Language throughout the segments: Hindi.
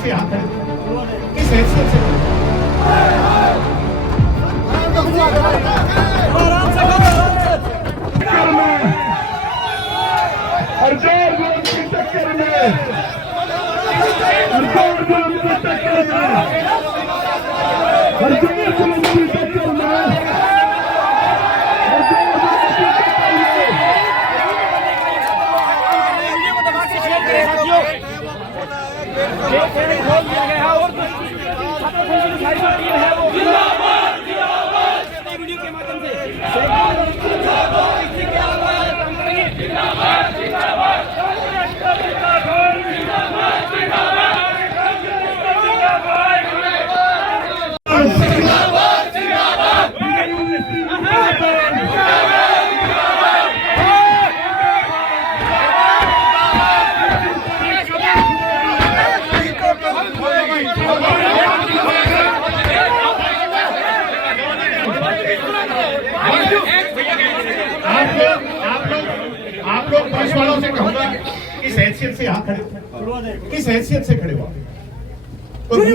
से यहाँ खड़े थे? किस हैसियत से? आप लोग पुलिस वालों से कहूंगा, किस हैसियत से यहाँ खड़े थे? किस हैसियत से खड़े हुआ? कोई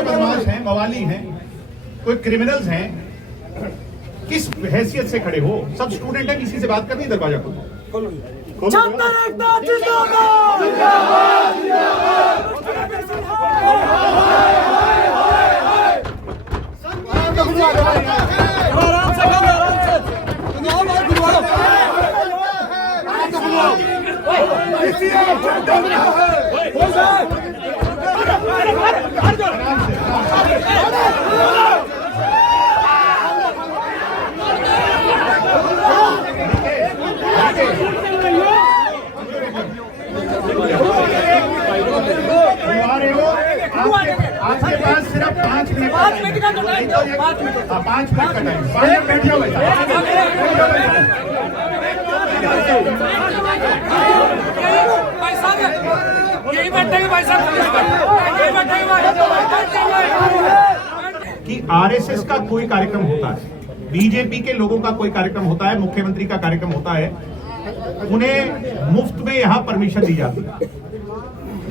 बदमाश हैं, मवाली हैं, कोई क्रिमिनल्स हैं, किस हैसियत से खड़े हो? सब स्टूडेंट हैं, किसी से बात करनी, दरवाजा खोलो। आपके पास सिर्फ 5 मिनट का टाइम, 5 मिनट का टाइम, बैठ जाओ कि आरएसएस का कोई कार्यक्रम होता है, बीजेपी के लोगों का कोई कार्यक्रम होता है, मुख्यमंत्री का कार्यक्रम होता है, उन्हें मुफ्त में यहाँ परमिशन दी जाती है।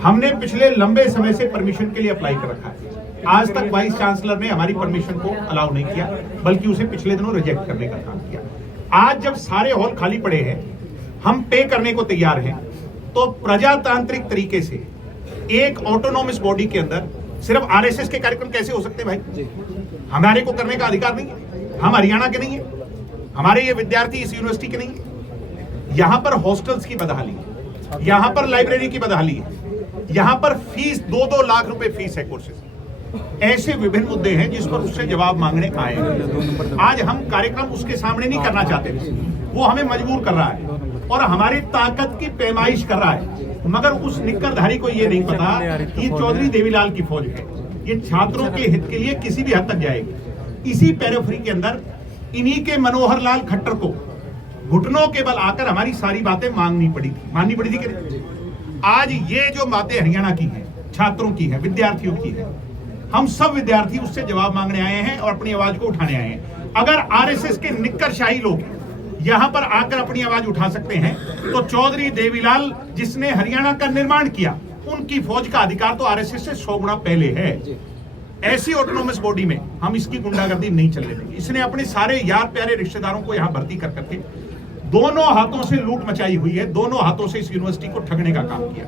हमने पिछले लंबे समय से परमिशन के लिए अप्लाई कर रखा है। आज तक वाइस चांसलर ने हमारी परमिशन को अलाउ नहीं किया, बल्कि उसे पिछले दिनों रिजेक्ट करने का काम किया। आज जब सारे हॉल खाली पड़े हैं, हम पे करने को तैयार हैं, तो प्रजातांत्रिक तरीके से एक ऑटोनॉमस बॉडी के अंदर सिर्फ आरएसएस के कार्यक्रम कैसे हो सकते हैं भाई? हमारे को करने का अधिकार नहीं है? हम हरियाणा के नहीं है? हमारे ये विद्यार्थी इस यूनिवर्सिटी के नहीं है? यहां पर हॉस्टल्स की बदहाली है, यहां पर लाइब्रेरी की बदहाली है, यहां पर फीस 2-2 लाख रुपए फीस है कोर्सेज। ऐसे विभिन्न मुद्दे हैं जिस पर उससे जवाब मांगने आए हैं। आज हम कार्यक्रम उसके सामने नहीं करना चाहते, वो हमें मजबूर कर रहा है और हमारी ताकत की पैमाइश कर रहा है। मगर उस निक्करधारी को ये नहीं पता कि ये चौधरी देवीलाल की फौज है, ये छात्रों के हित के लिए किसी भी हद तक जाएगी। इसी पैराफ्री के अंदर इन्हीं के मनोहर लाल खट्टर को घुटनों के बल आकर हमारी सारी बातें माननी पड़ी थी कि नहीं? आज ये जो बातें हरियाणा की हैं, छात्रों की है, विद्यार्थियों की है, हम सब विद्यार्थी उससे जवाब मांगने आए हैं और अपनी आवाज को उठाने आए हैं। अगर आरएसएस के निक्करशाही लोग यहां पर आकर अपनी आवाज उठा सकते हैं, तो चौधरी देवीलाल जिसने हरियाणा का निर्माण किया, उनकी फौज का अधिकार तो आरएसएस से 100 गुना पहले है। ऐसी ऑटोनॉमस बॉडी में हम इसकी गुंडागर्दी नहीं चलने देंगे। इसने अपने सारे यार प्यारे रिश्तेदारों को यहां भर्ती कर करके दोनों हाथों से लूट मचाई हुई है, दोनों हाथों से इस यूनिवर्सिटी को ठगने का काम किया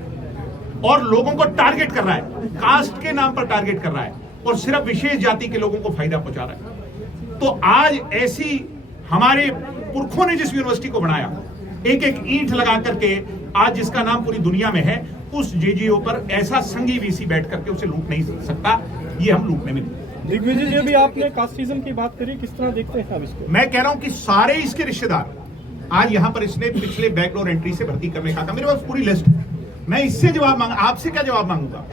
और लोगों को टारगेट कर रहा है, कास्ट के नाम पर टारगेट कर रहा है और सिर्फ विशेष जाति के लोगों को फायदा पहुंचा रहा है। तो आज ऐसी हमारे पुरखों ने जिस यूनिवर्सिटी को बनाया, एक एक ईंट लगा करके आज जिसका नाम पूरी दुनिया में है, उस जेजीओ पर ऐसा संघी वीसी बैठ करके उसे लूट नहीं सकता। ये हम लूटने में दिग्विजय जी, अभी आपने कास्टिज्म की बात करी, किस तरह देखते हैं आप इसको? मैं कह रहा हूं कि सारे इसके रिश्तेदार आज यहां पर इसने पिछले बैकडोर एंट्री से भर्ती करने का, मेरे पास पूरी लिस्ट है। मैं इससे जवाब मांगा, आपसे क्या जवाब मांगूंगा,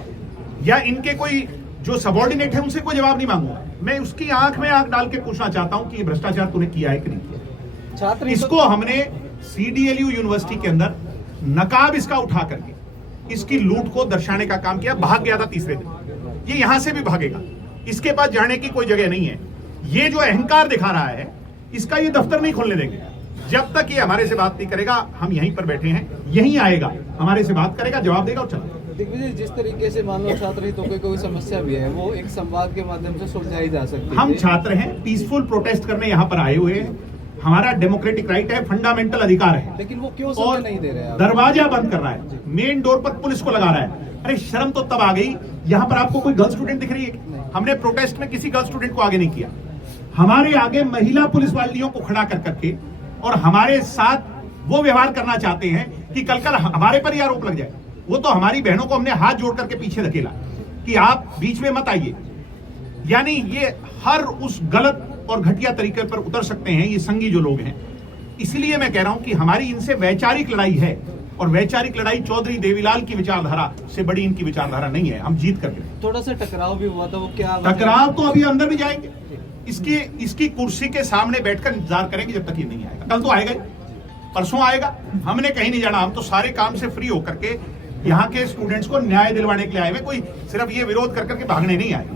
या इनके कोई जो सबॉर्डिनेट है उनसे कोई जवाब नहीं मांगूंगा। मैं उसकी आंख में आंख डाल के पूछना चाहता हूं कि ये भ्रष्टाचार तूने किया है कि नहीं किया। छात्र इसको हमने CDLU यूनिवर्सिटी के अंदर नकाब इसका उठा करके इसकी लूट को दर्शाने का काम किया। भाग गया था तीसरे दिन, ये यहां से भी भागेगा, इसके पास जाने की कोई जगह नहीं है। ये जो अहंकार दिखा रहा है, इसका ये दफ्तर नहीं खोलने देंगे। जब तक ये हमारे से बात नहीं करेगा, हम यहीं पर बैठे हैं, यहीं आएगा, हमारे से बात करेगा, जवाब देगा और चला। दिग्विजय, जिस तरीके से मान लो छात्र हितों की कोई समस्या भी है, वो एक संवाद के माध्यम से सुलझाई जा सकती है। हम छात्र हैं, पीसफुल प्रोटेस्ट करने यहाँ पर आए हुए हैं, हमारा डेमोक्रेटिक राइट है, फंडामेंटल अधिकार है। लेकिन वो क्यों और समय नहीं दे रहे हैं? दरवाजा बंद कर रहा है, मेन डोर पर पुलिस को लगा रहा है। अरे शर्म तो तब आ गई, यहाँ पर आपको कोई गर्ल स्टूडेंट दिख रही है? हमने प्रोटेस्ट में किसी गर्ल स्टूडेंट को आगे नहीं किया। हमारे आगे महिला पुलिस वालियों को खड़ा कर करके और हमारे साथ वो व्यवहार करना चाहते हैं कि कल हमारे पर ही आरोप लग जाए। वो तो हमारी बहनों को हमने हाथ जोड़ करके पीछे धकेला कि आप बीच में मत आइए। यानी ये हर उस गलत और घटिया तरीके पर उतर सकते हैं ये संगी जो लोग हैं। इसलिए मैं कह रहा हूं कि हमारी इनसे वैचारिक लड़ाई है, और वैचारिक लड़ाई चौधरी देवीलाल की विचारधारा से बड़ी इनकी विचारधारा नहीं है। हम जीत करके, थोड़ा सा टकराव भी हुआ था, वो क्या टकराव तो अभी अंदर भी जाएंगे, इसकी कुर्सी के सामने बैठकर इंतजार करेंगे जब तक ये नहीं आएगा। कल तो आएगा ही, परसों आएगा, हमने कहीं नहीं जाना। हम तो सारे काम से फ्री होकर के यहाँ के स्टूडेंट्स को न्याय दिलवाने के लिए आए हुए, कोई सिर्फ ये विरोध कर करके भागने नहीं आए।